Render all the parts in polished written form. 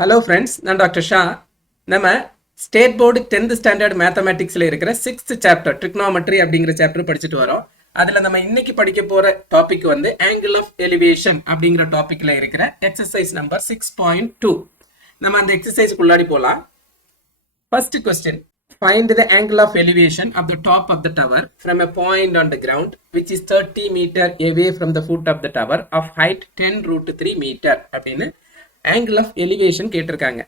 Hello friends, நான் doctor Shah. நம்ம state board 10th standard மேத்தமேட்டிக்ஸில் இருக்கிற 6th சாப்டர் ட்ரிக்னாமெட்ரி அப்படிங்கிற சாப்டர் படிச்சுட்டு வரோம். அதில் நம்ம இன்னைக்கு படிக்க போகிற டாபிக் வந்து ஆங்கிள் ஆஃப் எலிவேஷன் அப்படிங்கிற டாப்பிக்கில் இருக்கிற எக்ஸசைஸ் நம்பர் 6.2. நம்ம அந்த எக்ஸசைஸ்க்குள்ளாடி போகலாம். First question: find the angle of elevation of the top of the tower from a point on the ground which is 30 meter away from the foot of the tower of height 10√3 meter அப்படின்னு angle of elevation கேட்டிருக்காங்க.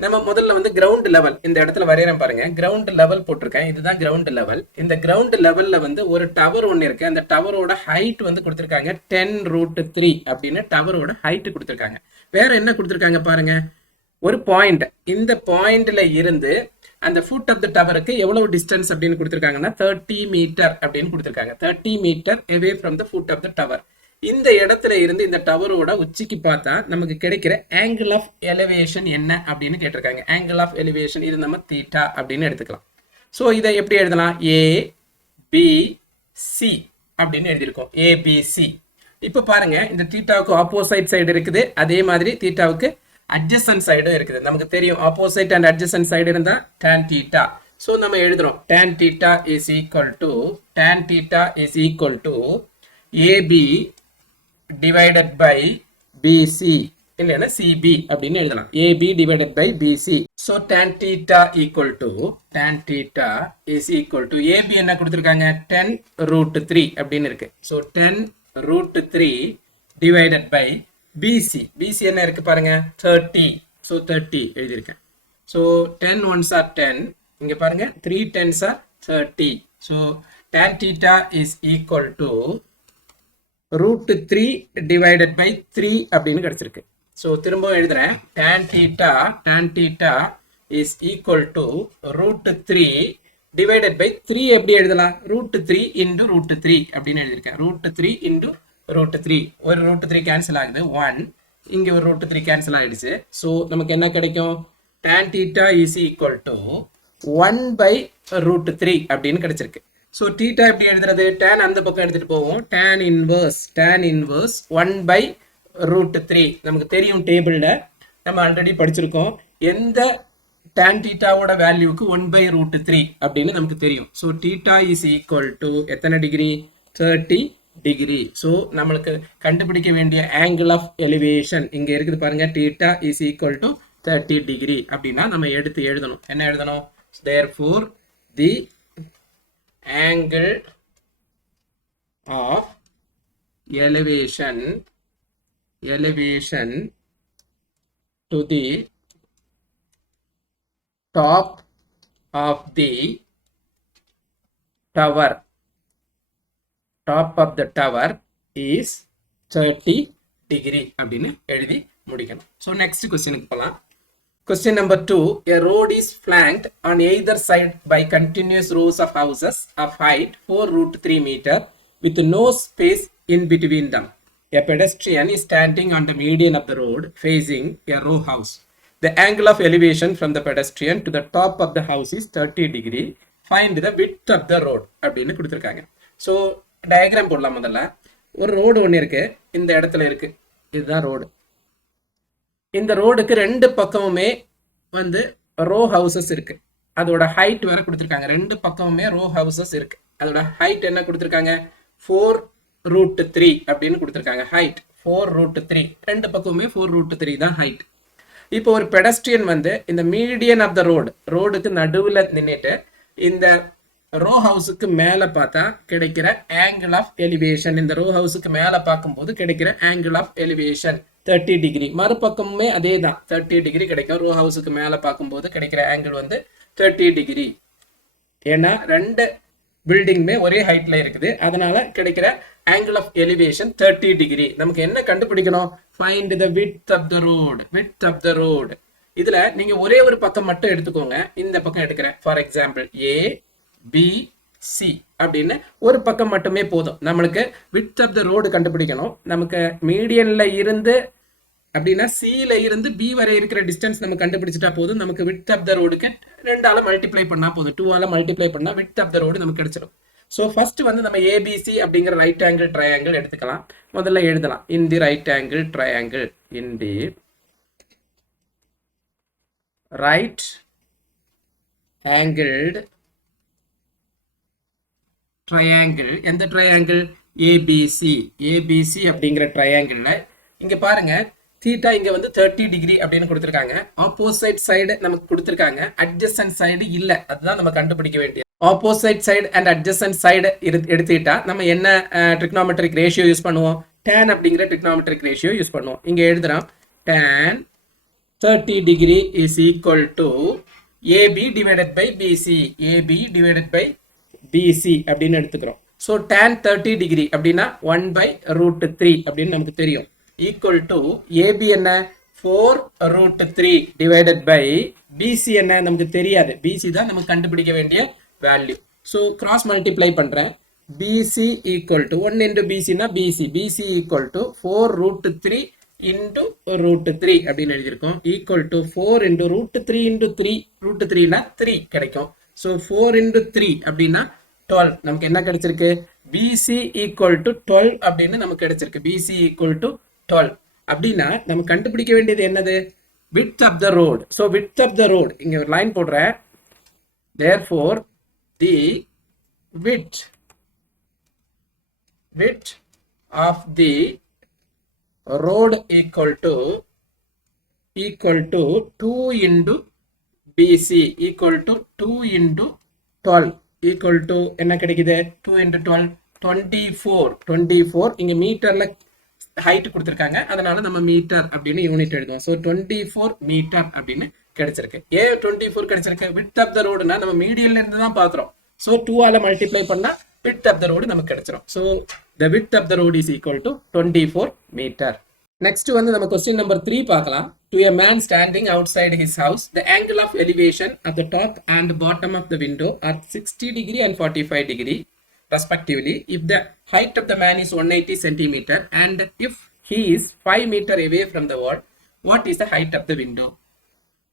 நம்ம முதல்ல வந்து ground level இந்த இடத்துல வரையறேன் பாருங்க. Ground level போட்டிருக்கேன், இதுதான் கிரவுண்ட் லெவல். இந்த கிரவுண்ட் லெவல்ல வந்து ஒரு டவர் ஒன்று இருக்கு. அந்த டவரோட ஹைட் வந்து கொடுத்துருக்காங்க 10√3 அப்படின்னு டவரோட ஹைட் கொடுத்துருக்காங்க. வேற என்ன கொடுத்துருக்காங்க பாருங்க, ஒரு பாயிண்ட். இந்த பாயிண்ட்ல இருந்து அந்த ஃபுட் ஆஃப் த டவருக்கு எவ்வளவு டிஸ்டன்ஸ் அப்படின்னு கொடுத்துருக்காங்கன்னா 30 மீட்டர் அப்படின்னு கொடுத்துருக்காங்க. 30 metre away from the foot of the tower. இந்த இடத்துல இருந்து இந்த டவரோட உச்சிக்கு பார்த்தா நமக்கு கிடைக்கிற ஆங்கிள் ஆஃப் எலிவேஷன் என்ன அப்படின்னு கேட்டிருக்காங்க. ஆங்கிள் ஆஃப் எலிவேஷன் இது நம்ம தீட்டா அப்படின்னு எடுத்துக்கலாம். ஸோ இதை எப்படி எழுதலாம்? ஏபிசி அப்படின்னு எழுதியிருக்கோம். ஏபிசி. இப்போ பாருங்க, இந்த தீட்டாவுக்கு ஆப்போசைட் சைடு இருக்குது, அதே மாதிரி தீட்டாவுக்கு அட்ஜசன்ட் சைடும் இருக்குது. நமக்கு தெரியும் ஆப்போசைட் அண்ட் அட்ஜசன்ட் சைடு இருந்தா tan தீட்டா. ஸோ நம்ம எழுதுறோம் tan theta is equal to AB divided by BC இல்லைன்னா CB அப்படின்னு எழுதலாம். AB divided by BC. So tan theta is equal to AB என்ன கொடுத்திருக்காங்க 10√3 அப்படின்னு இருக்கு. So 10√3 divided by BC. BC என்ன இருக்கு பாருங்க 30. So 30 எழுதியிருக்கேன். So 10 ones are 10. இங்க பாருங்க 3 10s are 30. So tan theta is equal to √3 divided by 3 அப்படின்னு கிடைச்சிருக்கு. ஸோ திரும்ப எழுதுறேன், tan theta is equal to √3 divided by 3. எப்படி எழுதலாம்? √3 into √3 அப்படின்னு எழுதியிருக்கேன். √3 into √3. ஒரு √3 கேன்சல் ஆகுது, 1. இங்கே ஒரு √3 கேன்சல் ஆகிடுச்சு. ஸோ நமக்கு என்ன கிடைக்கும்? tan theta is equal to 1 by √3 அப்படின்னு கிடைச்சிருக்கு. ஸோ தீட்டா எப்படி எழுதுறது? tan அந்த பக்கம் எடுத்துட்டு போவோம். tan inverse 1 by √3. நமக்கு தெரியும், டேபிளில் நம்ம ஆல்ரெடி படிச்சிருக்கோம். எந்த tan தீட்டாவோட வேல்யூக்கு 1 by √3 அப்படின்னு நமக்கு தெரியும். So theta is equal to எத்தனை டிகிரி? 30 டிகிரி. ஸோ நம்மளுக்கு கண்டுபிடிக்க வேண்டிய ஆங்கிள் ஆஃப் எலிவேஷன் இங்கே இருக்குது பாருங்க. Theta is equal to 30 degree அப்படின்னா நம்ம எடுத்து எழுதணும். என்ன எழுதணும்? therefore the angle of elevation to the top of the tower is 30 degree அப்படின்னு எழுதி முடிக்கணும். ஸோ நெக்ஸ்ட் கொஸ்டினுக்கு போகலாம். Question number 2. A road is flanked on either side by continuous rows of houses of height 4√3 meter with no space in between them. A pedestrian is standing on the median of the road facing a row house. The angle of elevation from the pedestrian to the top of the house is 30 degree. Find the width of the road அப்படின்னு கொடுத்துருக்காங்க. So diagram போடலாம். முதல்ல ஒரு road ஒன்று இருக்கு, இந்த இடத்துல இருக்கு. இதுதான் ரோடு. இந்த ரோடுக்கு ரெண்டு பக்கமுமே வந்து ரோ ஹவுசஸ் இருக்கு. அதோட ஹைட் வேற கொடுத்துருக்காங்க. ரெண்டு பக்கமுமே ரோ ஹவுசஸ் இருக்கு. அதோட ஹைட் என்ன கொடுத்துருக்காங்க? 4√3 அப்படின்னு கொடுத்துருக்காங்க. ஹைட் 4√3. ரெண்டு பக்கமுமே 4√3 தான் ஹைட். இப்போ ஒரு பெடஸ்ட்ரியன் வந்து இந்த மீடியன் ஆஃப் த ரோடுக்கு நடுவில் நின்றுட்டு இந்த ரோ ஹவுஸுக்கு மேலே பார்த்தா கிடைக்கிற ஆங்கிள் ஆஃப் எலிவேஷன், இந்த ரோ ஹவுஸுக்கு மேலே பார்க்கும்போது கிடைக்கிற ஆங்கிள் ஆஃப் எலிவேஷன் 30 டிகிரி. மறுபக்கமுமே அதே தான் 30 டிகிரி கிடைக்கும். ரோ ஹவுஸுக்கு மேலே பார்க்கும்போது கிடைக்கிற ஆங்கிள் வந்து 30 டிகிரி. ஏன்னா ரெண்டு பில்டிங்குமே ஒரே ஹைட்ல இருக்குது, அதனால கிடைக்கிற ஆங்கிள் ஆஃப் எலிவேஷன் 30 டிகிரி. நமக்கு என்ன கண்டுபிடிக்கணும்? Find the width of the road. இதுல நீங்க ஒரே ஒரு பக்கம் மட்டும் எடுத்துக்கோங்க. இந்த பக்கம் எடுக்கிறேன். ஃபார் எக்ஸாம்பிள் ABC அப்படின்னு ஒரு பக்கம் மட்டுமே போதும். நம்மளுக்கு width of the road கண்டுபிடிக்கணும். நமக்கு மீடியன்ல இருந்து அப்படின்னா சில இருந்து பி வரை இருக்கிற டிஸ்டன்ஸ் நம்ம கண்டுபிடிச்சிட்டா போதும். நமக்கு width of the roadக்கு 2ஆல மல்டிப்ளை பண்ணா போதும். 2ஆல மல்டிப்ளை பண்ணா width of the road நமக்கு கிடைச்சிடும். ஸோ ஃபர்ஸ்ட் வந்து நம்ம ஏபிசி அப்படிங்கிற ரைட் ஆங்கிள் ட்ரையாங்கிள் எடுத்துக்கலாம். முதல்ல எழுதலாம். In the right angle triangle, in the right angled triangle. எந்த triangle? ABC. ABC அப்படிங்கிற triangleல இங்க பாருங்க தீட்டா இங்க வந்து 30 டிகிரி அப்படின்னு கொடுத்திருக்காங்க. ஆப்போசிட் சைடு நமக்கு கொடுத்திருக்காங்க, அட்ஜசன்ட் சைடு இல்ல. அதுதான் நம்ம கண்டுபிடிக்க வேண்டியது. Opposite side and adjacent side எடுத்துக்கிட்டா நம்ம என்ன ட்ரிக்னாமெட்ரிக் ரேஷியோ யூஸ் பண்ணுவோம்? tan அப்படிங்கிற ட்ரிக்னாமெட்ரிக் ரேஷியோ யூஸ் பண்ணுவோம். இங்க எழுதுறோம் tan 30 degree is equal to AB divided by BC. AB divided by BC அப்படின்னு எடுத்துக்கிறோம். So tan 30 degree அப்படின்னா 1 by root 3 அப்படின்னு நமக்கு தெரியும். Equal to AB என்ன? 4 root 3 divided by BC என்ன? நமக்கு தெரியாது. BC தான் நமக்கு கண்டுபிடிக்க வேண்டிய வேல்யூ. So cross multiply பண்றேன். BC equal to 1 into BC னா BC. BC equal to 4 root 3 into root 3 அப்படின்னு எழுதியிருக்கோம். equal to 4 into root 3 into 3. root 3 னா 3 கிடைக்கும். So 4 into 3 அப்படின்னா 12. நமக்கு என்ன கிடைச்சிருக்கு? BC equal to 12 அப்படின்னு நமக்கு கிடைச்சிருக்கு. BC equal to 12 அப்படின்னா நம்ம கண்டுபிடிக்க வேண்டியது என்னது? width of the road. So width of the road இங்க ஒரு லைன் போடுறேன். therefore the width of the road equal to 2 into BC equal to 2 into 12 equal to என்ன கிடைக்குது? 2 into 12 24 இங்க மீட்டர்ல ஹைட் கொடுத்திருக்காங்க, அதனால நம்ம மீட்டர் அப்படின்னு யூனிட் எழுதுவோம். ஸோ 24 மீட்டர் அப்படின்னு கிடைச்சிருக்கு. ஏன் 24 கிடைச்சிருக்கு? width of the roadனா நம்ம மீடியன்ல இருந்து தான் பாக்குறோம். ஸோ 2 ஆல மல்டிப்ளை பண்ணா width of the road நமக்கு கிடைச்சிரும். So the width of the road is equal to 24 meter. Next வந்து நம்ம question number 3 பார்க்கலாம். To a man standing outside his house, the angle of elevation of the top and bottom of the window are 60 degree and 45 degree respectively. If the height of the man is 180 centimeter and if he is 5 meter away from the wall, what is the height of the window?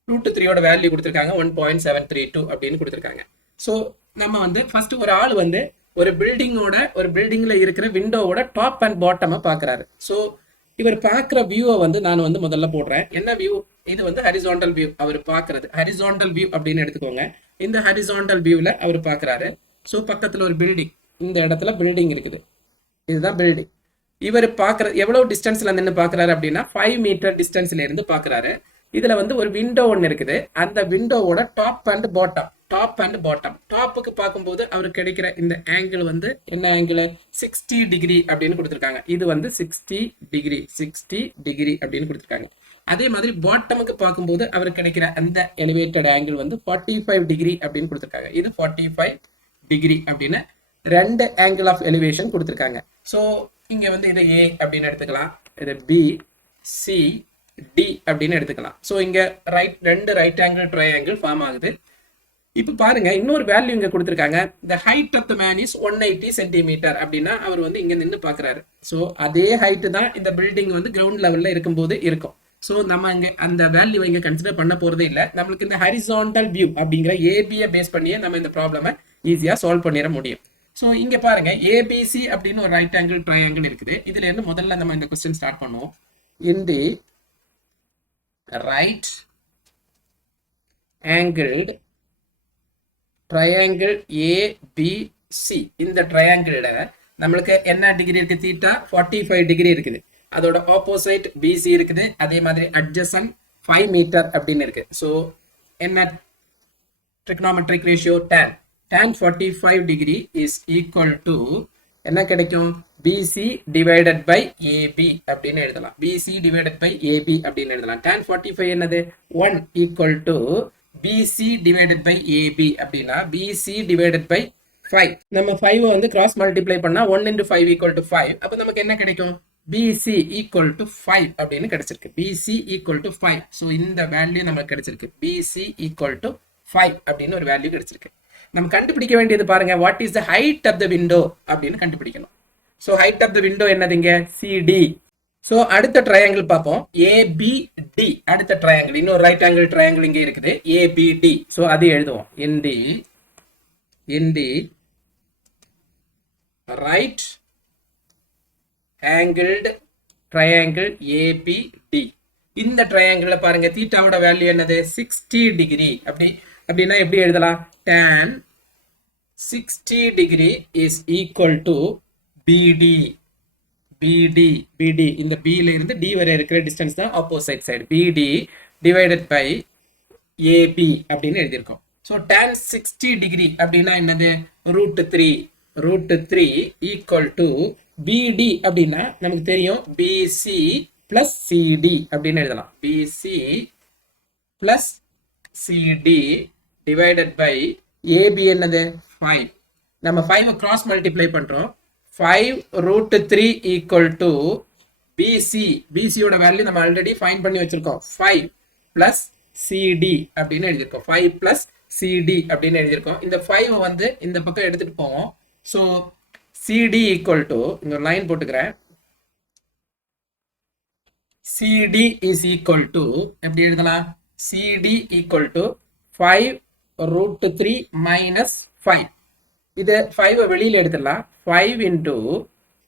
root 3 ஓட value கொடுத்திருக்காங்க 1.732 அப்படின்னு கொடுத்திருக்காங்க. So நம்ம வந்து first ஒரு ஆள் வந்து ஒரு பில்டிங்ல இருக்கிற விண்டோவோட டாப் அண்ட் பாட்டமை பார்க்கறாரு. ஸோ இவர் பார்க்குற வியூவை வந்து நான் வந்து முதல்ல போடுறேன். என்ன வியூ? இது வந்து ஹரிசாண்டல் வியூ. அவர் பார்க்கறது ஹரிசாண்டல் வியூ அப்படின்னு எடுத்துக்கோங்க. இந்த ஹரிசாண்டல் வியூவில் அவர் பார்க்குறாரு. ஸோ பக்கத்தில் ஒரு பில்டிங், இந்த இடத்துல பில்டிங் இருக்குது, இதுதான் பில்டிங். இவர் பார்க்குறது எவ்வளோ டிஸ்டன்ஸில் நின்று பார்க்குறாரு அப்படின்னா 5 மீட்டர் டிஸ்டன்ஸ்ல இருந்து பார்க்குறாரு. இதில் வந்து ஒரு விண்டோ ஒன்று இருக்குது. அந்த விண்டோவோட டாப் அண்ட் பாட்டம் டாப்புக்கு பார்க்கும்போது அவருக்கு கிடைக்கிற இந்த ஆங்கிள் வந்து என்ன ஆங்கிள்? 60 டிகிரி அப்படின்னு கொடுத்துருக்காங்க. இது வந்து 60 டிகிரி அப்படின்னு கொடுத்துருக்காங்க. அதே மாதிரி பாட்டமுக்கு பார்க்கும்போது அவருக்கு கிடைக்கிற அந்த எலிவேட்டட் ஆங்கிள் வந்து 45 டிகிரி அப்படின்னு கொடுத்துருக்காங்க. இது 45 டிகிரி அப்படின்னு ரெண்டு ஆங்கிள் ஆஃப் எலிவேஷன் கொடுத்துருக்காங்க. ஸோ இங்க வந்து இதை A அப்படின்னு எடுத்துக்கலாம், இதை B, C, D அப்படின்னு எடுத்துக்கலாம். ஸோ இங்க ரெண்டு ரைட் ஆங்கிள் ட்ரையாங்கிள் ஃபார்ம் ஆகுது. இப்போ பாருங்க இன்னொரு வேல்யூ இங்க கொடுத்துருக்காங்க. the height of the man is 180 centimetre அப்படின்னா அவர் வந்து இங்க நின்று பார்க்குறாரு. ஸோ அதே ஹைட்டு தான் இந்த பில்டிங் வந்து கிரவுண்ட் லெவல்ல இருக்கும்போது இருக்கும். ஸோ நம்ம இங்க அந்த வேல்யூவை இங்க கன்சிடர் பண்ண போறதே இல்லை. நம்மளுக்கு இந்த ஹரிசாண்டல் வியூ அப்படிங்கிற ஏபியை பேஸ் பண்ணியே நம்ம இந்த ப்ராப்ளமை ஈஸியா சால்வ் பண்ணிட முடியும். ஸோ இங்க பாருங்க ஏபிசி அப்படின்னு ஒரு ரைட் ஆங்கிள் ட்ரையாங்கிள் இருக்குது. இதுல இருந்து முதல்ல நம்ம இந்த கொஸ்டின் ஸ்டார்ட் பண்ணுவோம். in the right angled triangle ABC, இந்த ட்ரையாங்கிளோட நம்மளுக்கு என்ன டிகிரி இருக்கு? தீட்டா 45 டிகிரி இருக்குது. அதோட ஆப்போசிட் BC இருக்குது. அதே மாதிரி அட்ஜசன்ட் 5 மீட்டர் அப்படின்னு இருக்கு. ஸோ என்ன trigonometric ratio? tan 45 degree is equal to என்ன கிடைக்கும்? BC divided by AB அப்படின்னு எழுதலாம். BC divided by AB அப்படின்னு எழுதலாம். tan 45 என்னது? 1 equal to BC divided by AB அப்படின்னா BC divided by 5. நம்ம 5 வந்து கிராஸ் மல்டிப்ளை பண்ணா 1 into 5 equal to 5. அப்ப நமக்கு என்ன கிடைக்கும்? BC equal to 5 அப்படின்னு கிடைச்சிருக்கு. BC equal to 5. ஸோ இந்த வேல்யூ நமக்கு கிடைச்சிருக்கு. BC equal to 5 அப்படின்னு ஒரு வேல்யூ கிடைச்சிருக்கு. நம்ம கண்டுபிடிக்க வேண்டியது பாருங்க, what is the height of the window அப்படின்னு கண்டுபிடிக்கணும். So height of the window என்னதுங்க? CD. ஸோ அடுத்த ட்ரையாங்கிள் பார்ப்போம். ABD அடுத்த ட்ரையாங்கிள், இன்னொரு ரைட் ஆங்கிள் ட்ரையாங்கிள் இங்கே இருக்குது ABD. ஸோ அது எழுதுவோம். in the right angled triangle ABD. இந்த ட்ரையாங்கிள் பாருங்க தீட்டாவோட வேல்யூ என்னது 60 டிகிரி. அப்படின்னா எப்படி எழுதலாம்? tan 60 degree is equal to பிடி. பிடி இந்த B ல இருந்து D வரை இருக்கிற டிஸ்டன்ஸ் தான் ஆப்போசிட் சைடு. பிடி டிவைடட் பை ஏபி அப்படின்னு எழுதியிருக்கோம். ஸோ tan 60 டிகிரி அப்படின்னா என்னது? √3 ஈக்குவல் டு பிடி அப்படின்னா நமக்கு தெரியும் பிசி பிளஸ் சிடி அப்படின்னு எழுதலாம். BC plus CD divided by AB என்னது? 5. நம்ம 5 கிராஸ் மல்டிப்ளை பண்றோம். 5√3 ஈக்குவல் டு பிசி. பிசியோட வேல்யூ நம்ம ஆல்ரெடி ஃபைண்ட் பண்ணி வச்சிருக்கோம். 5 பிளஸ் சிடி அப்படின்னு எழுதியிருக்கோம். 5 பிளஸ் சிடி அப்படின்னு எழுதியிருக்கோம். இந்த 5 வந்து இந்த பக்கம் எடுத்துட்டு போவோம். ஸோ சிடி ஈக்குவல் டு, இங்க ஒரு லைன் போட்டுக்கிறேன். சிடி இஸ் ஈக்குவல் டு எப்படி எழுதலாம்? CD equal to 5√3 minus 5. இது 5 வெளியில எடுத்துடலாம். 5 இன்டூ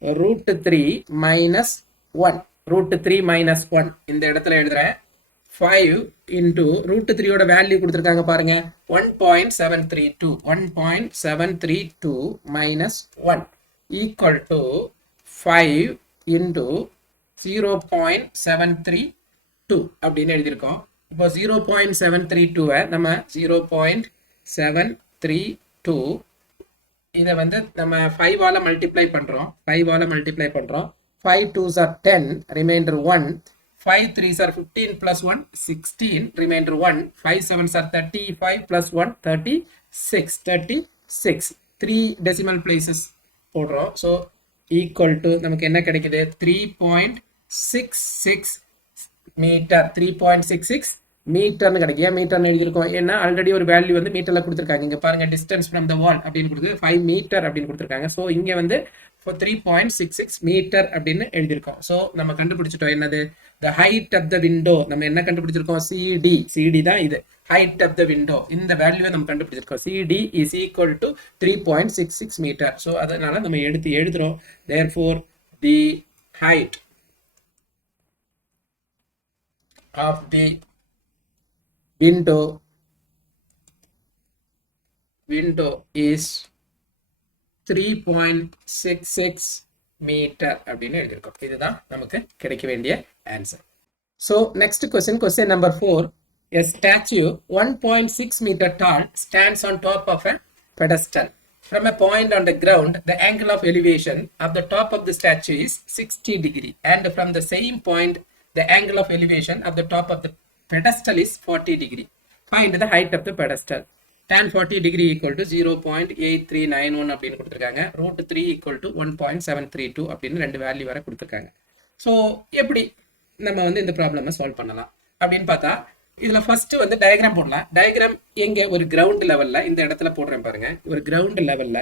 √3 மைனஸ் 1. √3 மைனஸ் 1 இந்த இடத்துல எழுதுறேன். 5 இன்டூ √3 ஓட வேல்யூ கொடுத்துருக்காங்க பாருங்க, 1.732. 1.732 மைனஸ் 1 ஈக்குவல் டு 5 இன்டூ 0.732 அப்படின்னு எழுதியிருக்கோம். இப்போ 0.732 நம்ம 0.732 இதை வந்து நம்ம 5ஆல மல்டிப்ளை பண்றோம். 5 2s are 10, remainder 1. 5 3s are 15 plus 1 16, remainder 1. 5 7s are 35 plus 1 36. 3 decimal places போடுறோம். ஸோ ஈக்குவல் டு நமக்கு என்ன கிடைக்குது? 3.66 மீட்டர். 3.66 மீட்டர்னு கிடைக்கும். ஏன் மீட்டர்னு எழுதியிருக்கோம்? ஏன்னா ஆல்ரெடி ஒரு வேல்யூ வந்து மீட்டர்ல கொடுத்துருக்காங்க. இங்க பாருங்க டிஸ்டன்ஸ் ஃப்ரம் த வால் அப்படின்னு கொடுத்து 5 மீட்டர் அப்படின்னு கொடுத்துருக்காங்க. ஸோ இங்க வந்து 3.66 மீட்டர் அப்படின்னு எழுதியிருக்கோம். ஸோ நம்ம கண்டுபிடிச்சிட்டோம் என்னது? the height of the window. நம்ம என்ன கண்டுபிடிச்சிருக்கோம்? சிடி தான் இது. height of the window இந்த வேல்யூவை நம்ம கண்டுபிடிச்சிருக்கோம். CD is equal to 3.66 metre. So அதனால நம்ம எடுத்து எழுதுறோம். therefore the height of the window is 3.66 metre அப்படின்னு எழுதியிருக்கோம். இதுதான் நமக்கு கிடைக்க வேண்டிய answer. So next question number 4. A statue 1.6 meter tall stands on top of a pedestal. From a point on the ground, the angle of elevation of the top of the statue is 60 degree, and from the same point, the angle of elevation of the top of the pedestal is 40 degree. Find the height of the pedestal. tan 40 degree equal to 0.8391 அப்படின்னு கொடுத்துருக்காங்க. √3 equal to 1.732 அப்படின்னு ரெண்டு value வரை கொடுத்துருக்காங்க. So எப்படி நம்ம வந்து இந்த ப்ராப்ளமை சால்வ் பண்ணலாம் அப்படின்னு பார்த்தா, இதுல ஃபர்ஸ்ட் வந்து டயக்ராம் போடலாம். டயக்ராம் எங்க? ஒரு கிரவுண்ட் லெவல்ல இந்த இடத்துல போடுறேன் பாருங்க. ஒரு கிரவுண்ட் லெவல்ல,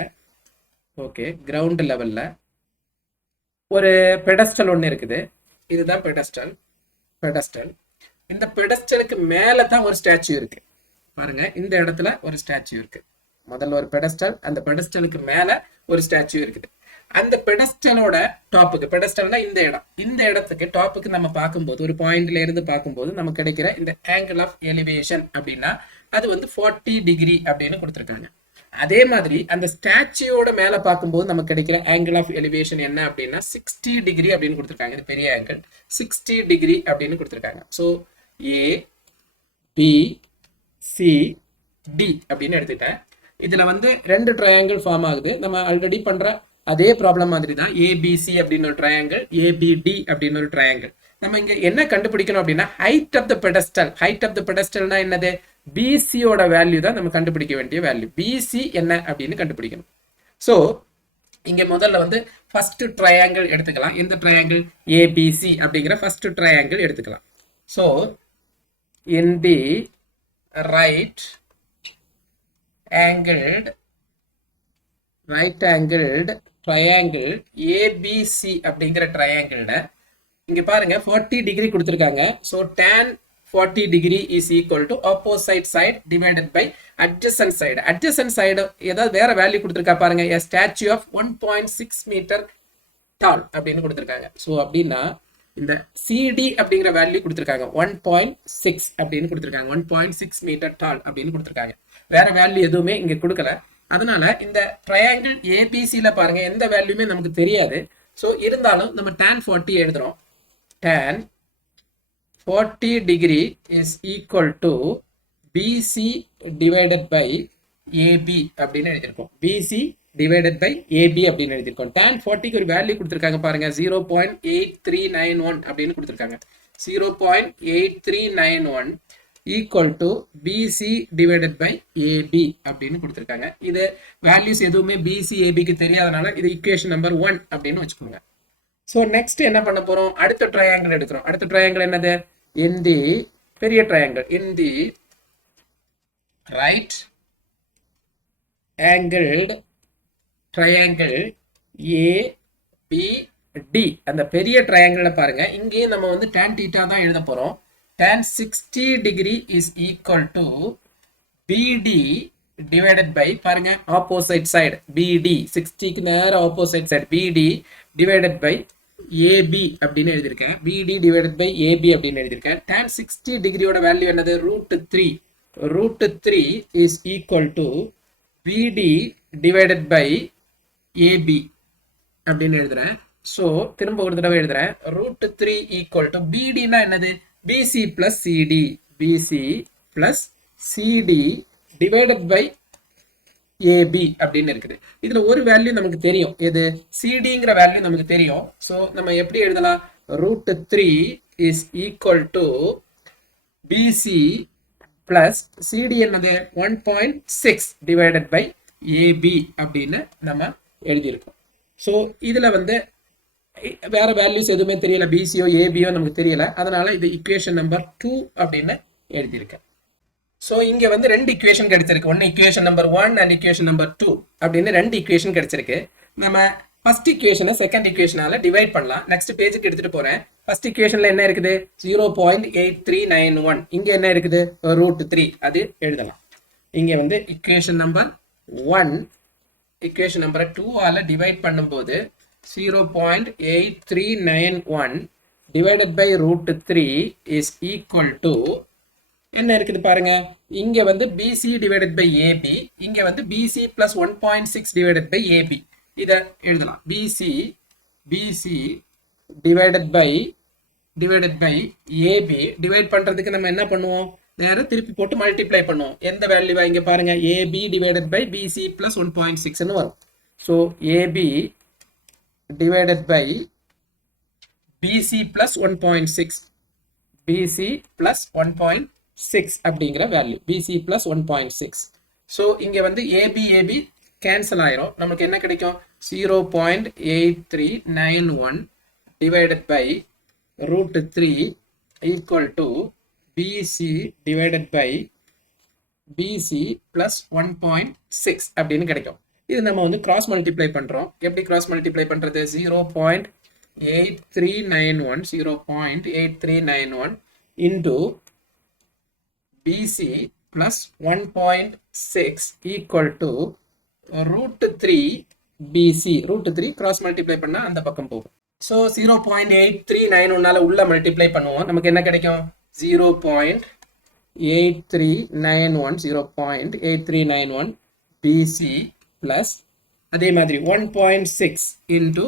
ஓகே, கிரவுண்ட் லெவல்ல ஒரு பெடஸ்டல் ஒன்று இருக்குது. இதுதான் பெடஸ்டல். இந்த பெடஸ்டலுக்கு மேல தான் ஒரு ஸ்டாச்சு இருக்கு பாருங்க. இந்த இடத்துல ஒரு ஸ்டாச்சு இருக்கு. முதல்ல ஒரு பெடஸ்டல், அந்த பெடஸ்டலுக்கு மேல ஒரு ஸ்டாச்சு இருக்குது. அந்த பெடஸ்டலோட டாப்புக்கு, பெடஸ்டல்னா இந்த இடத்துக்கு டாப்புக்கு நம்ம பார்க்கும்போது, ஒரு பாயிண்ட்ல இருந்து பார்க்கும்போது நமக்கு கிடைக்கிற இந்த ஆங்கிள் ஆஃப் எலிவேஷன் அப்படின்னா அது வந்து 40 டிகிரி அப்படின்னு கொடுத்துருக்காங்க. அதே மாதிரி அந்த ஸ்டாச்சுவோட மேல பார்க்கும்போது நமக்கு கிடைக்கிற ஆங்கிள் ஆஃப் எலிவேஷன் என்ன அப்படின்னா 60 டிகிரி அப்படின்னு கொடுத்துருக்காங்க. இது பெரிய ஆங்கிள், 60 டிகிரி அப்படின்னு கொடுத்துருக்காங்க. ஸோ ஏ பி சி டி அப்படின்னு எடுத்துட்டேன். இதுல வந்து ரெண்டு ட்ரையாங்கிள் ஃபார்ம் ஆகுது. நம்ம ஆல்ரெடி பண்ற அதே ப்ராப்ளம் மாதிரி தான். ஏபிசி அப்படின்னு ஒரு ட்ரையாங்கிள், ஏபிடி அப்படின்னு ஒரு ட்ரையாங்கிள். நம்ம இங்க என்ன கண்டுபிடிக்கணும் அப்படின்னா height of the pedestal. Height of the பெடஸ்டல்னா என்னது? பிசியோட வேல்யூ தான் நம்ம கண்டுபிடிக்க வேண்டிய வேல்யூ. பிசி என்ன அப்படின்னு கண்டுபிடிக்கணும். ஸோ இங்க முதல்ல வந்து ஃபர்ஸ்ட் ட்ரையாங்கிள் எடுத்துக்கலாம். எந்த ட்ரையாங்கிள்? ஏபிசி அப்படிங்கிற ஃபர்ஸ்ட் ட்ரையாங்கிள் எடுத்துக்கலாம். So in the right angled triangle ABC அப்படிங்கிற ட்ரையாங்கிள்ல இங்க பாருங்க 40 டிகிரி கொடுத்திருக்காங்க. so tan 40 degree is equal to opposite side divided by adjacent side. adjacent side ஏதாவது வேற வேல்யூ கொடுத்திருக்கா பாருங்க. a statue of 1.6 meter tall அப்படின்னு கொடுத்திருக்காங்க. so அப்படின்னா இந்த சிடி அப்படிங்கிற வேல்யூ கொடுத்துருக்காங்க 1.6 அப்படின்னு கொடுத்துருக்காங்க. 1.6 மீட்டர் டால் அப்படின்னு கொடுத்துருக்காங்க. வேற வேல்யூ எதுவுமே இங்க கொடுக்கல. அதனால இந்த ட்ரையாங்கிள் ஏபிசியில பாருங்க எந்த வேல்யூமே நமக்கு தெரியாது. ஸோ இருந்தாலும் நம்ம tan 40 எழுதுறோம். tan 40 degree is equal to BC divided by AB அப்படின்னு எழுதியிருக்கோம். BC divided by AB அப்படின்னு எழுதியிருக்கோம். tan 40க்கு ஒரு வேல்யூ கொடுத்துருக்காங்க பாருங்க 0.8391 அப்படின்னு கொடுத்துருக்காங்க. 0.8391 equal to BC divided by AB அப்படின்னு கொடுத்துருக்காங்க. இது வேல்யூஸ் எதுவுமே BC ABக்கு தெரியாதனால இது equation number 1 அப்படின்னு வச்சுக்கோங்க. ஸோ நெக்ஸ்ட் என்ன பண்ண போறோம்? அடுத்த ட்ரையாங்கிள் எடுக்கிறோம். அடுத்த ட்ரையாங்கிள் என்னது? இன் தி பெரிய triangle in the right angled triangle ABD. அந்த பெரிய ட்ரையாங்கிள பாருங்க. இங்கேயும் நம்ம வந்து tan theta தான் எழுத போறோம். tan 60 degree is equal to BD divided by பாருங்க opposite side BD 60க்கு நேர opposite side BD divided by AB அப்படின்னு எழுதியிருக்கேன். BD divided by AB அப்படின்னு எழுதியிருக்கேன். tan 60 டிகிரியோட வேல்யூ என்னது? √3. √3 is equal to BD divided by AB அப்படின்னு எழுதுறேன். ஸோ திரும்ப ஒரு தடவை எழுதுறேன். √3 equal to BD னா என்னது? BC plus CD. BC plus CD divided by AB அப்படின்னு இருக்குது. இதுல ஒரு வேல்யூ நமக்கு தெரியும். எது? CDங்கிற வேல்யூ நமக்கு தெரியும். ஸோ நம்ம எப்படி எழுதலாம்? √3 is equal to BC plus CD என்னது? 1.6 divided by AB அப்படின்னு நம்ம எழுதியிருக்கோம். ஸோ இதுல வந்து வேற வேல்யூஸ் எதுவுமே தெரியல. பிசியோ ஏபியோ நமக்கு தெரியல. அதனால இது இக்குவேஷன் நம்பர் 2 அப்படின்னு எழுதியிருக்கேன். ஸோ இங்க வந்து ரெண்டு இக்குவேஷன் கிடைச்சிருக்கு. ஒன்னு equation number 1 and equation number 2 அப்படின்னு ரெண்டு இக்குவேஷன் கிடைச்சிருக்கு. நம்ம ஃபர்ஸ்ட் இக்குவேஷனை செகண்ட் இக்குவேஷனால டிவைட் பண்ணலாம். நெக்ஸ்ட் பேஜுக்கு எடுத்துட்டு போறேன். ஃபர்ஸ்ட் இக்குவேஷன்ல என்ன இருக்குது? 0.8391. இங்க என்ன இருக்குது? √3. அது எழுதலாம். இங்க வந்து இக்குவேஷன் நம்பர் 1 இக்குவேஷன் நம்பரை 2 ஆல டிவைட் பண்ணும்போது 0.8391 divided by √3 is equal to என்ன இருக்குது பாருங்க. இங்க வந்து BC divided by AB, இங்க வந்து BC plus 1.6 divided by AB. இத எழுதலாம். BC divided by AB divide பண்றதுக்கு நம்ம என்ன பண்ணுவோம்? நேரா திருப்பி போட்டு மல்டிப்ளை பண்ணுவோம். எந்த வேல்யூவா? இங்க பாருங்க AB divided by BC plus 1.6 ன்னு வரும். So AB divided by BC plus 1.6 BC plus 1.6 அப்படிங்கிற வேல்யூ BC plus 1.6. ஸோ இங்க வந்து AB கேன்சல் ஆயிரும். நமக்கு என்ன கிடைக்கும்? 0.8391 divided by √3 equal to BC divided by BC plus 1.6 அப்படின்னு கிடைக்கும். இது நம்ம வந்து கிராஸ் மல்டிப்ளை பண்றோம். எப்படி கிராஸ் மல்டிப்ளை பண்றது? 0.8391 into BC plus 1.6 equal to √3 BC. √3 cross multiply பண்ணா அந்த பக்கம் போகும். ஸோ 0.8391 உள்ள மல்டிப்ளை பண்ணுவோம். நமக்கு என்ன கிடைக்கும்? 0.8391 BC plus அதே மாதிரி 1.6 into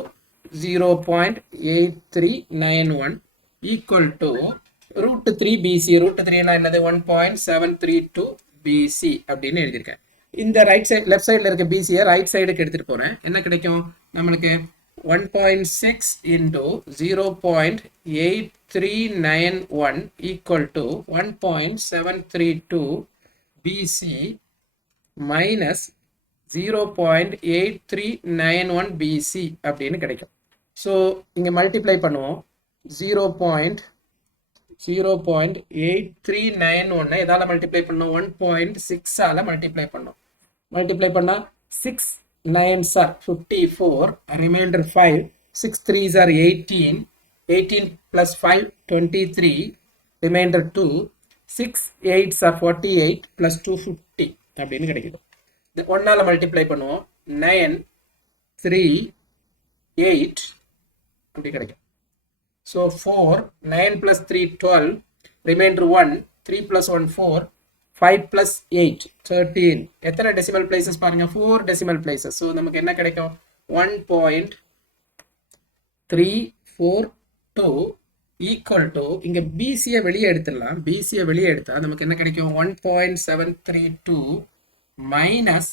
0.8391 equal to √3 BC. √3 என்னது? 1.732 BC அப்படின்னு எழுதியிருக்கேன். இந்த ரைட் சைடு லெஃப்ட் சைடுல இருக்க BCயை ரைட் சைடுக்கு எடுத்துட்டு போறேன். என்ன கிடைக்கும் நம்மளுக்கு? 1.6 into 0.8391 equal to 1.732 BC minus 0.8391 BC அப்படின்னு கிடைக்கும். ஸோ இங்க மல்டிப்ளை பண்ணுவோம். 0.8391 எதால மல்டிப்ளை பண்ணோம்? 1.6 ஆல மல்டிப்ளை பண்ணோம். மல்டிப்ளை பண்ணா 6 9s are 54, remainder 5, 6 3s are 18, 18 plus 5 23, remainder 2, 6 8s are 48 plus 2 50 அப்படின்னு கிடைக்குது. இந்த 1ஆல மல்டிப்ளை பண்ணுவோம். 9 3 8 அப்படி கிடைக்கும். So 4, 9 plus 3, 12, remainder 1, 3 plus 1, 4, 5 plus 8, 13. எத்தனை decimal places பாருங்க? 4 decimal places. So நமக்கு என்ன கிடைக்கும்? 1.342 equal to, இங்க BC வெளியே எடுத்துடலாம். BC வெளியே எடுத்தா நமக்கு என்ன கிடைக்கும்? 1.732 minus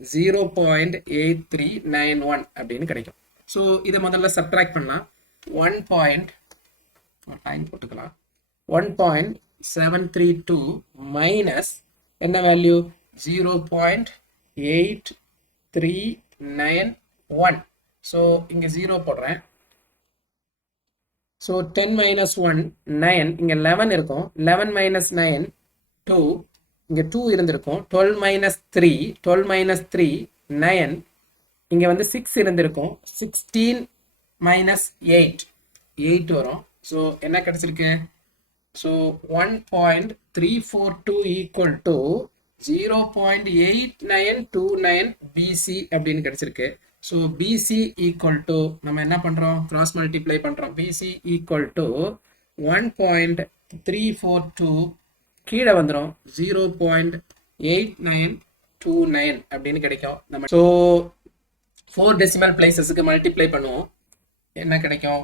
0.8391 அப்படின்னு கிடைக்கும். ஸோ இதை முதல்ல சப்ட்ராக்ட் பண்ணலாம். 1.732 மைனஸ் என்ன வேல்யூ? 0.8391. ஸோ இங்கே 0 போடுறேன். ஸோ 10 minus 1 9, இங்கே 11 இருக்கும். 11 minus 9 2, இங்கே 2 இருந்திருக்கும். 12 minus 3 9, இங்கே வந்து 6 இருந்திருக்கும். 16 minus 8 வரும். ஸோ என்ன கிடைச்சிருக்கு? ஸோ 1.342 equal to 0.8929 BC அப்படின்னு கிடைச்சிருக்கு. ஸோ BC equal to, நம்ம என்ன பண்ணுறோம்? கிராஸ் மல்டிப்ளை பண்ணுறோம். BC equal to 1.342 கீழே வந்துடும் 0.8929 அப்படின்னு கிடைக்கும். நம்ம ஸோ 4 decimal placesக்கு மல்டிப்ளை பண்ணுவோம். என்ன கிடைக்கும்?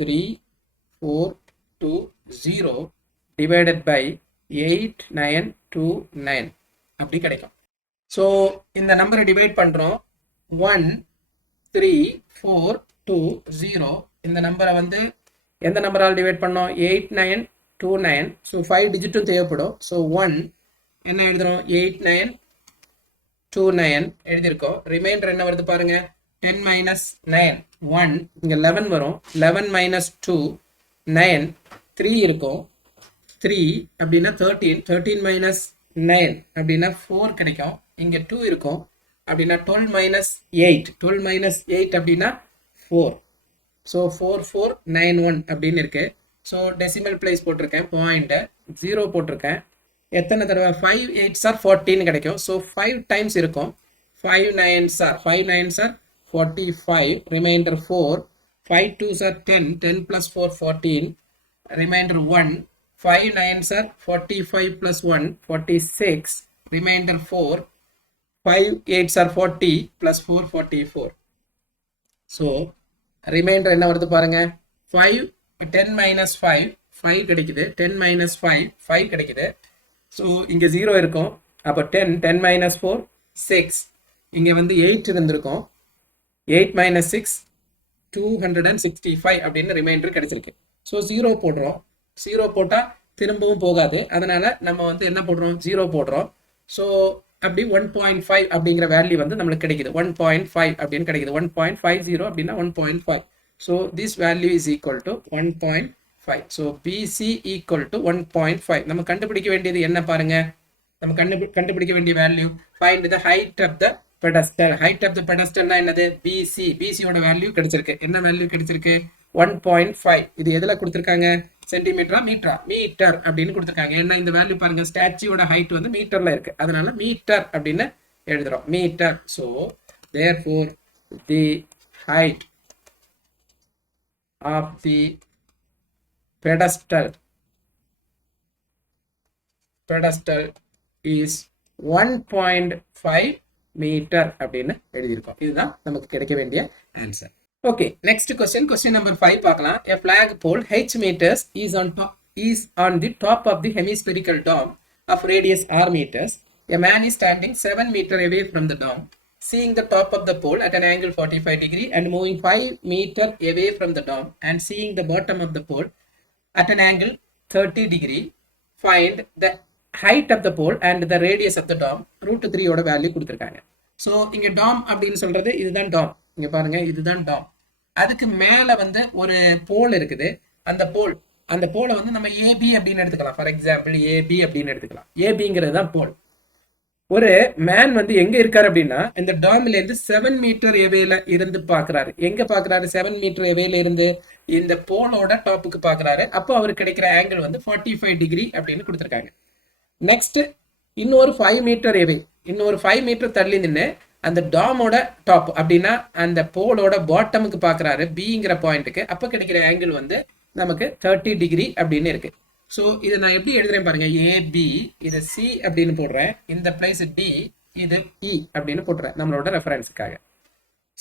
13420 divided by 8929 அப்படி கிடைக்கும். ஸோ இந்த நம்பரை டிவைட் பண்ணுறோம். 13420 இந்த நம்பரை வந்து எந்த நம்பரால் டிவைட் பண்ணோம்? 8929. ஸோ 5 டிஜிட்டும் தேவைப்படும். ஸோ 1 என்ன எழுதுறோம்? 8929 எழுதியிருக்கோம். ரிமைண்டர் என்ன வருது பாருங்க? 10 minus 9 1, இங்கே 11 வரும். 11 minus 2 9, 3 இருக்கும். 3 அப்படின்னா 13, 13 minus 9 அப்படின்னா 4 கிடைக்கும். இங்கே 2 இருக்கும். அப்படின்னா 12 minus 8, 12 minus 8 அப்படின்னா 4. ஸோ 4491 அப்படின்னு இருக்கு. ஸோ டெசிமல் பிளேஸ் போட்டிருக்கேன். பாயிண்ட்டை 0 போட்டிருக்கேன். எத்தனை தடவை? 5 8s are 14 கிடைக்கும். ஸோ 5 டைம்ஸ் இருக்கும். 5 9s are 45, remainder 4. 5 2s are 10, 10 plus 4 14, remainder 1. 5 9s are 45 plus 1 46, remainder 4. 5 8s are 40 plus 4 44. So remainder என்ன வருது பாருங்க? 5 10 minus 5 5 கிடைக்குது. 10 minus 5 5 கிடைக்குது. ஸோ இங்கே 0 இருக்கும். அப்போ 10 minus 4 6, இங்கே வந்து 8 இருந்திருக்கும். 8 minus 6 265 அப்படின்னு ரிமைண்டர் கிடைச்சிருக்கு. ஸோ 0 போடுறோம். 0 போட்டால் திரும்பவும் போகாது. அதனால நம்ம வந்து என்ன போடுறோம்? 0 போடுறோம். ஸோ அப்படி 1.5 அப்படிங்கிற வேல்யூ வந்து நம்மளுக்கு கிடைக்குது. 1.5 அப்படின்னு கிடைக்குது. 1.50 அப்படின்னா 1.5. So this value is equal to 1.5. So BC equal to 1.5. நம்ம கண்டுபிடிக்க வேண்டியது என்ன பாருங்க? நம்ம கண்டுபிடிக்க வேண்டிய value, find the height of the pedestal. Height of the பெடஸ்டல்னா என்னது? BC. BCயோட வேல்யூ கிடைச்சிருக்கு. என்ன வேல்யூ கிடைச்சிருக்கு? 1.5. இது எதுல கொடுத்துருக்காங்க? சென்டிமீட்டரா மீட்டரா? மீட்டர் அப்படின்னு கொடுத்துருக்காங்க. ஏன்னா இந்த வேல்யூ பாருங்க, ஸ்டாச்சுவோட ஹைட் வந்து மீட்டர்ல இருக்கு. அதனால மீட்டர் அப்படின்னு எழுதுறோம். Metre. So therefore the height of the pedestal is 1.5 metre அப்படின்னு எழுதியிருக்கோம். இதுதான் நமக்கு கிடைக்க வேண்டிய answer. Okay, next question number 5 பார்க்கலாம். A flagpole h meters is on the top of the hemispherical dome of radius r meters. A man is standing 7 meters away from the dome, seeing the top of the pole at an angle 45 degree and moving 5 meters away from the dome and seeing the bottom of the pole at an angle 30 degree. Find the height of the pole and the radius of the dome. √3 ஓட value கொடுத்துருக்காங்க. So இங்கே Tom அப்படின்னு சொல்றது இதுதான் Tom. இங்கே பாருங்க, இதுதான் Tom. அதுக்கு மேலே வந்து ஒரு போல் இருக்குது. அந்த போலை வந்து நம்ம ஏபி அப்படின்னு எடுத்துக்கலாம். ஃபார் எக்ஸாம்பிள் ஏபி அப்படின்னு எடுத்துக்கலாம். ஏபிங்கிறது தான் போல். ஒரு மேன் வந்து எங்க இருக்காரு அப்படின்னா இந்த டாம்ல இருந்து 7 மீட்டர் எவேல இருந்து பாக்குறாரு. எங்க பாக்குறாரு? 7 மீட்டர் எவேல இருந்து இந்த போலோட டாப்புக்கு பாக்குறாரு. அப்போ அவருக்கு கிடைக்கிற ஆங்கிள் வந்து 45 டிகிரி அப்படின்னு கொடுத்துருக்காங்க. நெக்ஸ்ட் இன்னொரு 5 மீட்டர் எவே, இன்னொரு 5 மீட்டர் தள்ளி நின்று அந்த டாமோட டாப் அப்படின்னா அந்த போலோட பாட்டமுக்கு பார்க்குறாரு பிங்கிற பாயிண்ட்டுக்கு, அப்போ கிடைக்கிற ஆங்கிள் வந்து நமக்கு 30 டிகிரி அப்படின்னு இருக்கு. ஸோ இதை நான் எப்படி எழுதுறேன் பாருங்க, ஏபி இது சி அப்படின்னு போடுறேன், இந்த பிளேஸ் டி இது இ அப்படின்னு போடுறேன் நம்மளோட ரெஃபரன்ஸுக்காக.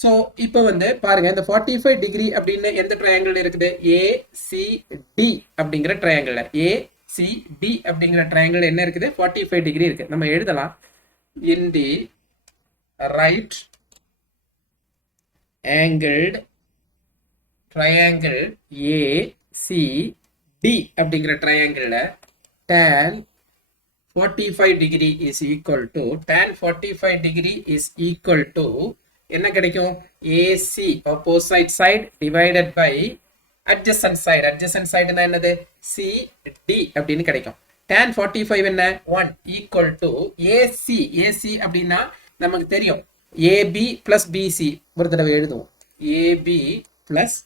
ஸோ இப்போ வந்து பாருங்க இந்த 45 டிகிரி அப்படின்னு எந்த ட்ரையாங்கிள் இருக்குது, ஏசிடி அப்படிங்கிற ட்ரையாங்கிள். ஏசிடி அப்படிங்கிற ட்ரையாங்கிள் என்ன இருக்குது, 45 டிகிரி இருக்கு. நம்ம எழுதலாம், in the right angled triangle ACD அப்படிங்கிற ட்ரையாங்கிள்ல tan 45 degree is equal to tan 45 degree is equal to என்ன கிடைக்கும், AC opposite side divided by adjacent side. adjacent side என்னது, CD அப்படின்னு கிடைக்கும். tan 45 என்ன 1 equal to AC. AC அப்படின்னா நமக்கு தெரியும் ஏபி பிளஸ் பிசி, ஒரு தடவை எழுதுவோம், ஏபி பிளஸ்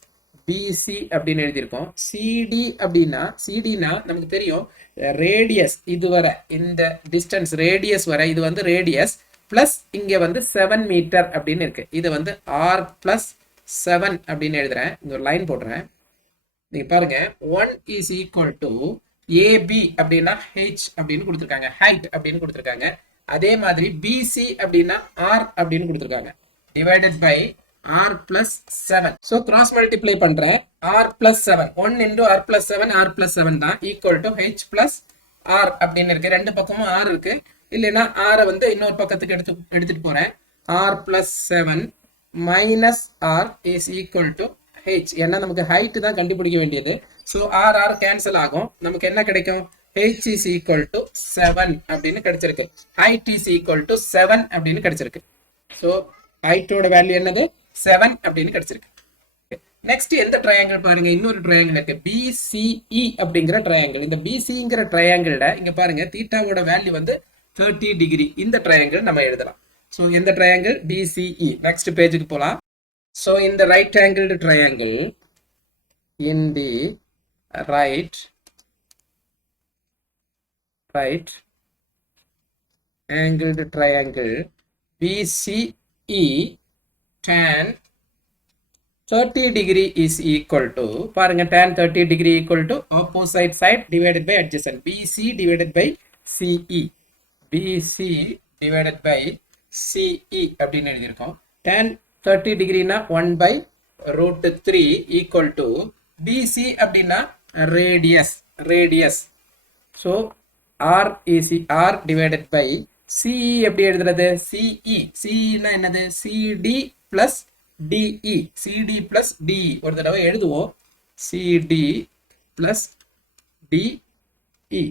பிசி அப்படின்னு எழுதியிருக்கோம். சிடி அப்படின்னா, சிடினா நமக்கு தெரியும் ரேடியஸ், இது வர இந்த டிஸ்டன்ஸ் ரேடியஸ் வர இது வந்து ரேடியஸ் பிளஸ் இங்க வந்து 7 மீட்டர் அப்படின்னு இருக்கு. இது வந்து ஆர் பிளஸ் 7 அப்படின்னு எழுதுறேன், இங்க ஒரு லைன் போடுறேன். நீங்க பாருங்க 1 இஸ் ஈக்குவல் டு ஏபி அப்படின்னா ஹெச் அப்படின்னு கொடுத்துருக்காங்க, ஹைட் அப்படின்னு கொடுத்துருக்காங்க. அதே மாதிரி பிசி அப்படின்னா ஆர் அப்படின்னு கொடுத்துருக்காங்க, divided by R plus 7. So cross multiply பண்றேன், R plus 7 1 into R plus 7, R plus 7 தான் equal to H plus R அப்படின்னு இருக்கு. ரெண்டு பக்கமும் ஆர் இருக்கு, இல்லைன்னா ஆரை வந்து இன்னொரு பக்கத்துக்கு எடுத்துட்டு போறேன். R plus 7 minus R is equal to H. ஏன்னா நமக்கு ஹைட் தான் கண்டுபிடிக்க வேண்டியது. ஸோ ஆர் ஆர் கேன்சல் ஆகும், நமக்கு என்ன கிடைக்கும், h is equal to 7 அப்படின்னு கிடைச்சிருக்கு. height is equal to 7 அப்படின்னு கிடைச்சிருக்கு. ஸோ ஹைட்டோட வேல்யூ என்னது, 7 அப்படின்னு கிடைச்சிருக்கு. நெக்ஸ்ட் எந்த ட்ரையாங்கிள் பாருங்க, இன்னொரு ட்ரையாங்கிள் இருக்கு பிசிஇ அப்படிங்கிற ட்ரையாங்கிள். இந்த பிசிங்கிற ட்ரையாங்கிள்ல இங்க பாருங்க தீட்டாவோட வேல்யூ வந்து 30 டிகிரி. இந்த ட்ரையாங்கிள் நம்ம எழுதலாம். ஸோ எந்த ட்ரையாங்கிள், பிசிஇ. நெக்ஸ்ட் பேஜுக்கு போலாம். ஸோ இந்த right angled triangle, in the right angled triangle BCE, tan 30 degree is equal to, பாருங்க tan 30 degree equal to opposite side divided by adjacent, BC divided by CE, BC divided by CE அப்படின்னு எழுதியிருக்கோம். tan 30 degree னா 1 by root 3 equal to BC அப்படின்னா radius. So R is R divided by CE எப்படி எழுதுறது, CE னா என்னது, CD plus DE, CD plus DE ஒரு தடவை எழுதுவோம், CD plus DE.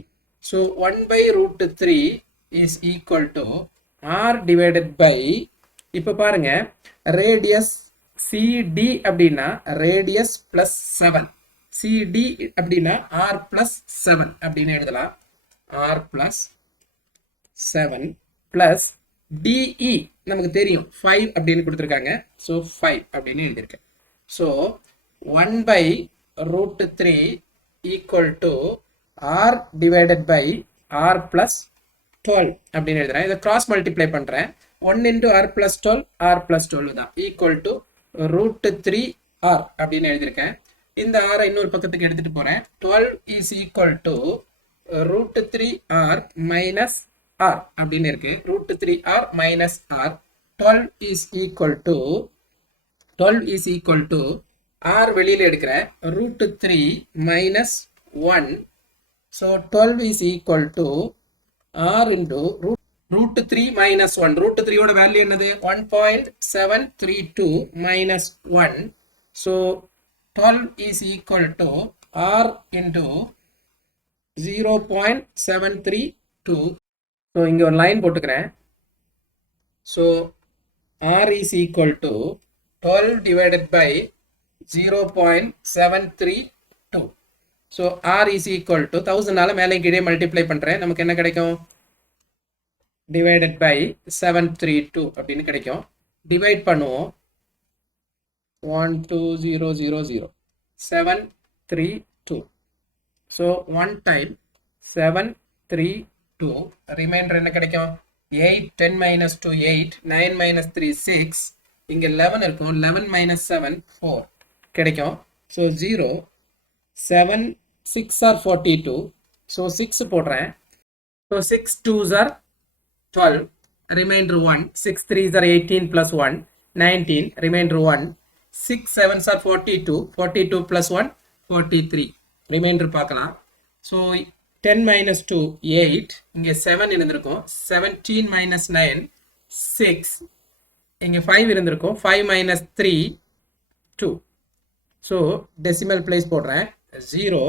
So 1 by root 3 is equal to R divided by, இப்போ பாருங்க ரேடியஸ் CD அப்படின்னா ரேடியஸ் plus 7, CD அப்படின்னா R plus 7 அப்படின்னு எழுதலாம். R plus 7 plus DE நமக்கு தெரியும் 5 அப்படின்னு கொடுத்துருக்காங்க. ஸோ 5 அப்படின்னு எழுதியிருக்கேன். So 1 by root 3 equal to R divided by R plus 12 அப்படின்னு எழுதுறேன். இதை கிராஸ் மல்டிப்ளை பண்ணுறேன். 1 into R plus 12, R plus 12 தான் equal to root 3 R அப்படின்னு எழுதியிருக்கேன். இந்த R இன்னொரு பக்கத்துக்கு எடுத்துட்டு போறேன். 12 is equal to root 3R minus R அப்படின்னு இருக்கு. root 3R minus R. 12 is equal to R வெளியில எடுக்கிறேன், root 3 minus 1. so 12 is equal to R into root 3 minus 1. root 3 ஓட வேல்யூ என்னது, 1.732 minus 1. so 12 is equal to R into 0.732. So இங்கே ஒரு line போட்டுக்கிறேன். So R is equal to 12 divided by 0.732. So R is equal to 1000 மேலே கீழே multiply பண்ணுறேன், நமக்கு என்ன கிடைக்கும், டிவைடட் பை 732 அப்படின்னு கிடைக்கும். டிவைட் பண்ணுவோம், 12000 732. ஸோ 1 time 732, ரிமைண்டர் என்ன கிடைக்கும், 8 10 minus 2 8 9 minus 3 6 இங்க 11 இருக்கும் 11 minus 7 4 கிடைக்கும். So 0 7 6 are 42. ஸோ 6 போடுறேன். So 6 2s are 12, remainder 1. 6 3s are 18 plus 1 19, remainder 1. 6 7s are 42, 42 plus 1 43, remainder பார்க்கலாம். ஸோ 10 minus 2 8, இங்கே 7 இருந்திருக்கும். 17 minus 9 6, இங்கே 5 இருந்திருக்கும். 5 minus 3 2. ஸோ டெசிமல் பிளேஸ் போடுறேன். 0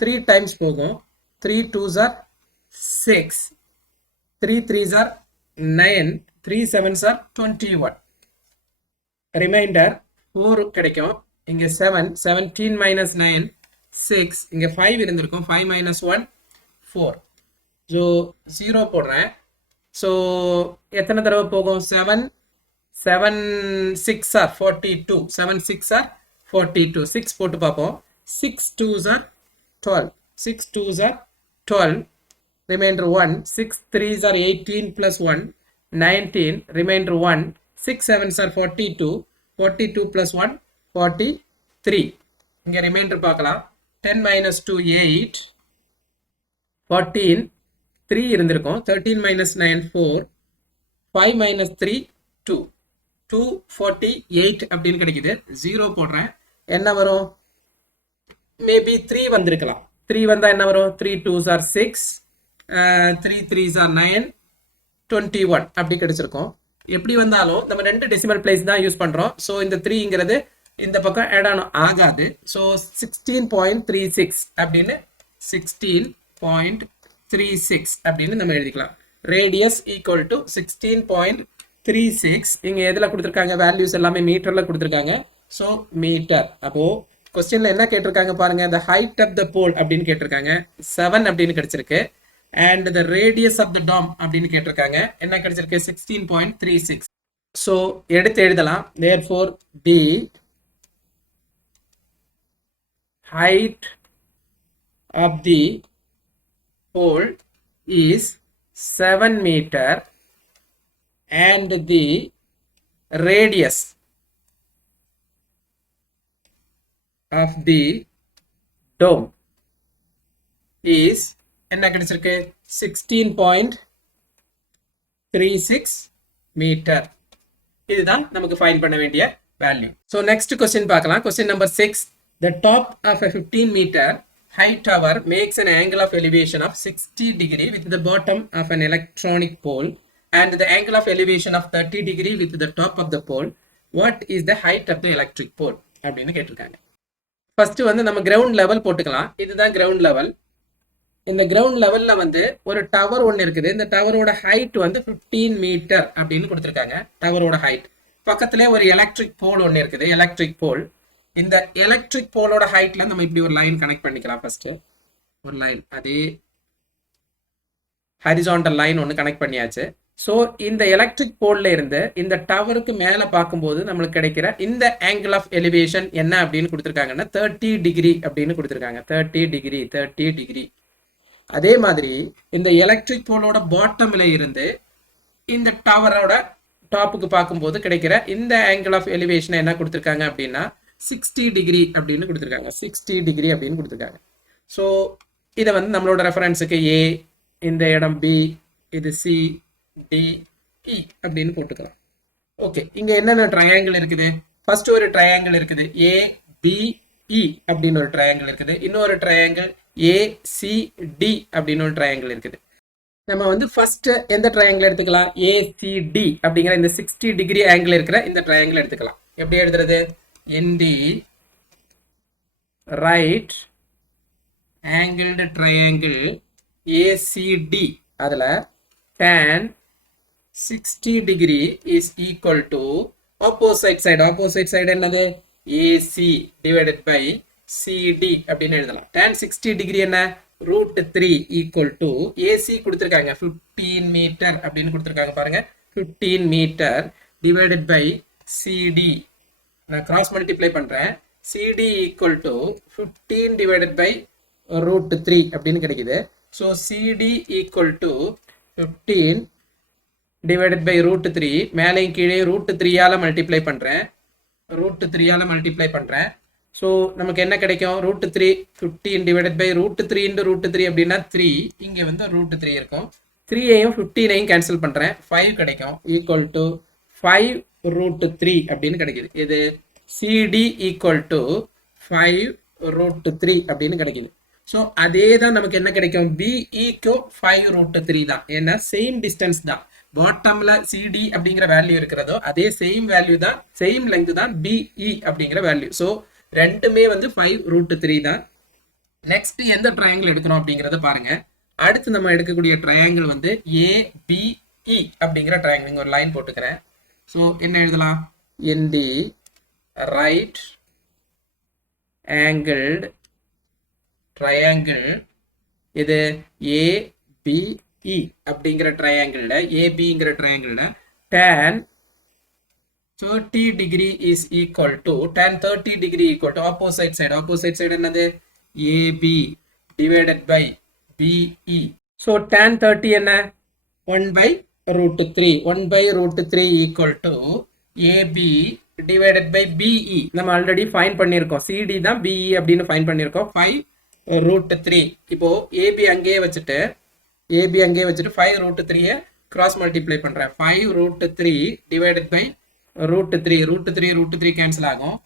3 times போகும். 3 2s are 6, 3 3s are 9, 3 7s are 21. Reminder 4 கிடைக்கும். இங்கே 7 17 minus 9 6, இங்கே 5 இருந்திருக்கும். 5 minus 1 4. ஸோ 0 போடுறேன். ஸோ எத்தனை தடவை போகும்? 7 7 6 are 42, 7 6 are 42. 6 போட்டு பார்ப்போம். 6 2s are 12, 6 2s are 12, remainder 1. 6 3s are 18 plus 1 19, remainder 1. 6 7s are 42, 42 plus 1 43. இங்கே ரிமைண்டர் பார்க்கலாம். 10 minus 2 8, 14 3 இருந்திருக்கும். 13 minus 9 4, 5 minus 3 2, 248 அப்படின்னு கிடைக்குது. 0 போடுறேன். என்ன வரும்? மேபி 3 வந்திருக்கலாம். 3 வந்தா என்ன வரும்? 3 2s are 6, 3 3s are 9, 21 அப்படி கிடைச்சிருக்கும். எப்படி வந்தாலும் நம்ம ரெண்டு டெசிமல் பிளேஸ் தான் யூஸ் பண்றோம். ஸோ இந்த 3ங்கிறது இந்த பக்கம் ஆட் ஆன் ஆகாது. ஸோ 16.36 அப்படின்னு 16.36 அப்படின்னு நம்ம எழுதிக்கலாம். Radius equal to 16.36. இங்க எதுல கொடுத்துருக்காங்க? வேல்யூஸ் எல்லாமே மீட்டர்ல கொடுத்துருக்காங்க. So metre. அப்போ கொஸ்டின்ல என்ன கேட்டிருக்காங்க பாருங்க. the height of the pole அப்படின்னு கேட்டிருக்காங்க. 7 அப்படின்னு கிடைச்சிருக்கு. and the radius of the dome அப்படின்னு கேட்டிருக்காங்க. என்ன கிடைச்சிருக்கு? 16.36. ஸோ எடுத்து எழுதலாம். therefore the height of the pole is 7 meter and the radius of the dome is என்ன கிடைச்சிருக்கு? 16.36 மீட்டர். இதுதான் நமக்கு ஃபைண்ட் பண்ண வேண்டிய வேல்யூ. ஸோ நெக்ஸ்ட் கொஸ்டின் பார்க்கலாம். Question number 6. The top of a 15 meter high tower makes an angle of elevation of 60 degree with the bottom of an electronic pole and the angle of elevation of 30 degree with the top of the pole. What is the height of the electric pole அப்படின்னு கேட்டிருக்காங்க. First வந்து நம்ம ground level போட்டுக்கலாம். இதுதான் ground level. இந்த ground லெவல்ல வந்து ஒரு டவர் ஒன்று இருக்குது. இந்த டவரோட ஹைட் வந்து 15 மீட்டர் அப்படின்னு கொடுத்துருக்காங்க. டவரோட ஹைட் பக்கத்துல ஒரு எலக்ட்ரிக் போல் ஒன்று இருக்குது. எலக்ட்ரிக் போல். இந்த எலக்ட்ரிக் போலோட ஹைட்ல நம்ம இப்படி ஒரு லைன் கனெக்ட் பண்ணிக்கலாம். ஃபர்ஸ்ட் ஒரு லைன், அதே ஹரிசாண்டல் லைன் ஒன்று கனெக்ட் பண்ணியாச்சு. ஸோ இந்த எலக்ட்ரிக் போல்ல இருந்து இந்த டவருக்கு மேலே பார்க்கும்போது நம்மளுக்கு கிடைக்கிற இந்த ஆங்கிள் ஆஃப் எலிவேஷன் என்ன அப்படின்னு கொடுத்துருக்காங்கன்னா 30 டிகிரி அப்படின்னு கொடுத்துருக்காங்க. 30 டிகிரி 30 டிகிரி. அதே மாதிரி இந்த எலக்ட்ரிக் போலோட பாட்டம்ல இருந்து இந்த டவரோட டாப்புக்கு பார்க்கும்போது கிடைக்கிற இந்த ஆங்கிள் ஆஃப் எலிவேஷன் என்ன கொடுத்துருக்காங்க அப்படின்னா 60 டிகிரி அப்படின்னு கொடுத்துருக்காங்க. 60 டிகிரி அப்படின்னு கொடுத்துருக்காங்க. ஸோ இதை வந்து நம்மளோட ரெஃபரன்ஸுக்கு ஏ, இந்த இடம் பி, இது சி, டி, இ அப்படின்னு போட்டுக்கலாம். ஓகே, இங்க என்னென்ன ட்ரையாங்கிள் இருக்குது? ஃபர்ஸ்ட் ஒரு ட்ரையாங்கிள் இருக்குது ஏ பி இ அப்படின்னு ஒரு ட்ரையாங்கிள் இருக்குது. இன்னொரு ட்ரையாங்கிள் ஏ சி டி அப்படின்னு ஒரு ட்ரையாங்கிள் இருக்குது. நம்ம வந்து ஃபர்ஸ்ட் எந்த ட்ரையாங்கிள் எடுத்துக்கலாம்? ஏசிடி அப்படிங்கிற இந்த 60 டிகிரி ஆங்கிள் இருக்கிற இந்த ட்ரையாங்கிள் எடுத்துக்கலாம். எப்படி எழுதுறது? in the right angled triangle ACD அதுல tan 60 degree is equal to opposite side. opposite side என்னது? AC divided by CD அப்படின்னு எழுதலாம். tan 60 degree என்ன? √3 equal to AC கொடுத்திருக்காங்க 15 மீட்டர் அப்படின்னு கொடுத்திருக்காங்க பாருங்க. 15 மீட்டர் divided by CD. நான் கிராஸ் மல்டிப்ளை பண்றேன். CD equal to 15 divided by √3 அப்படின்னு கிடைக்குது. So CD equal to 15 divided by root three, மேலேயும் கீழே ரூட் த்ரீயால் மல்டிப்ளை பண்ணுறேன், ரூட் த்ரீயால் மல்டிப்ளை பண்ணுறேன். ஸோ நமக்கு என்ன கிடைக்கும், root three 15 divided by root three into root three அப்படின்னா 3, இங்கே வந்து ரூட் த்ரீ இருக்கும். 3ஐயும் 15ஐயும் கேன்சல் பண்ணுறேன், 5 கிடைக்கும், ஈக்குவல் டு 5 ரூட் த்ரீ அப்படின்னு கிடைக்குது. இது CD equal to 5 root three அப்படின்னு கிடைக்குது. ஸோ அதே தான் நமக்கு என்ன கிடைக்கும், பிஇக்கும் 5 ரூட் த்ரீ தான், ஏன்னா சேம் டிஸ்டன்ஸ் தான். பாட்டம்ல சிடி அப்படிங்கிற வேல்யூ இருக்கிறதோ அதே சேம் வேல்யூ தான், சேம் லெங்க் தான் பிஇ அப்படிங்கிற வேல்யூ. ஸோ ரெண்டுமே வந்து 5 ரூட் த்ரீ தான். நெக்ஸ்ட் எந்த ட்ரையாங்கிள் எடுக்கணும் அப்படிங்கிறத பாருங்க. அடுத்து நம்ம எடுக்கக்கூடிய ட்ரையாங்கிள் வந்து ஏபிஇ அப்படிங்கிற ட்ரையாங்கிள். ஒரு லைன் போட்டுக்கிறேன். ஸோ என்ன எழுதலாம், in the right angled triangle, இது ஏபிஇ அப்படிங்கிற ட்ரையாங்கிள்ல, ஏபிங்கிற ட்ரையாங்கிள்ல tan 30 degree is equal to, tan 30 degree equal to opposite side. Opposite side என்னது, AB divided by BE. So tan 30 என்ன, 1 by root 3. 1 by root 3 equal to AB divided by BE. நம்ம already find பண்ணியிருக்கோம், CD தான் BE அப்படின்னு find பண்ணியிருக்கோம், 5 root 3. இப்போ AB அங்கேயே வச்சுட்டு 5 root 3 cross multiply பண்றேன். 5 root 3 divided by root 3 cancel ஆகும்.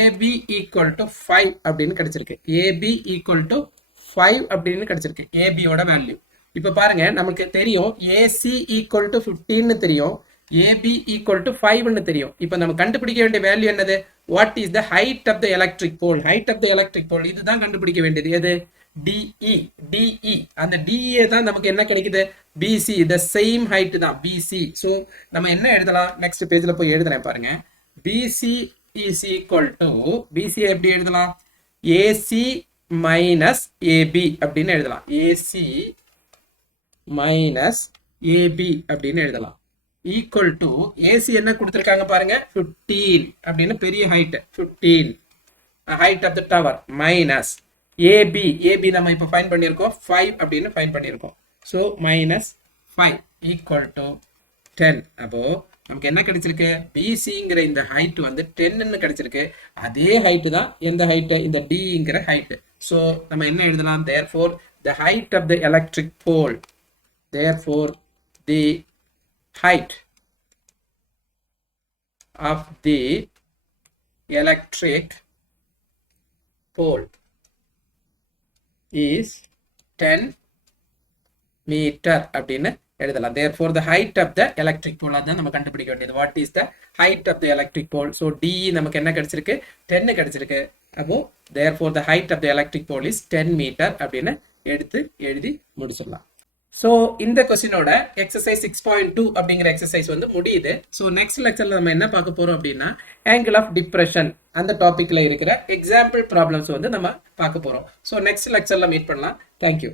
AB equal to 5 அப்படின்னு கிடைச்சிருக்கு. AB equal to 5 அப்படின்னு கிடைச்சிருக்கு, AB ஓட வேல்யூ. இப்போ பாருங்க, நமக்கு தெரியும் AC equal to 15 தெரியும், AB equal to 5 தெரியும். இப்போ நம்ம கண்டுபிடிக்க வேண்டிய வேல்யூ என்னது, what is the height of the electric pole. Height of the electric pole இதுதான் கண்டுபிடிக்க வேண்டியது. எது, DE. அந்த DE தான் நமக்கு என்ன கிடைக்குது, BC. the same height தான் BC. ஸோ நம்ம என்ன எழுதலாம், நெக்ஸ்ட் பேஜ்ல போய் எழுதுறேன் பாருங்க. BC is equal to, BC எப்படி எழுதலாம், AC minus AB அப்படின்னு எழுதலாம். AC minus AB அப்படின்னு எழுதலாம். ஈக்குவல் டு AC என்ன கொடுத்துருக்காங்க பாருங்க, 15 அப்படின்னு பெரிய height, 15 height of the tower, minus AB நம்ம இப்போ ஃபைண்ட் பண்ணியிருக்கோம் 5 அப்படின்னு ஃபைண்ட் பண்ணியிருக்கோம். So minus 5 equal to 10. அப்போ நமக்கு என்ன கிடைச்சிருக்கு, BCங்கிற இந்த ஹைட் வந்து 10ன்னு கிடைச்சிருக்கு. அதே ஹைட்டு தான் எந்த ஹைட்டு, இந்த Dங்கிற ஹைட்டு. ஸோ நம்ம என்ன எழுதலாம், therefore the height of the electric pole, therefore the height of the electric pole is 10 meter அப்படின்னு எழுதலாம். therefore the height of the electric pole அதான் நம்ம கண்டுபிடிக்க வேண்டியது. what is the height of the electric pole? so DE நமக்கு என்ன கிடைச்சிருக்கு, 10 கிடைச்சிருக்கு. அப்போ therefore the height of the electric pole is 10 meter அப்படின்னு எழுதி முடிச்சிடலாம். ஸோ இந்த கொஸ்டினோட எக்ஸசைஸ் 6.2 அப்படிங்கிற எக்ஸசைஸ் வந்து முடியுது. ஸோ நெக்ஸ்ட் லெக்சர்ல நம்ம என்ன பார்க்க போறோம் அப்படின்னா, ஆங்கிள் ஆஃப் டிப்ரெஷன் அந்த டாபிக்ல இருக்கிற எக்ஸாம்பிள் ப்ராப்ளம்ஸ் வந்து நம்ம பார்க்க போறோம். ஸோ நெக்ஸ்ட் லெக்சர்ல மீட் பண்ணலாம். தேங்க்யூ.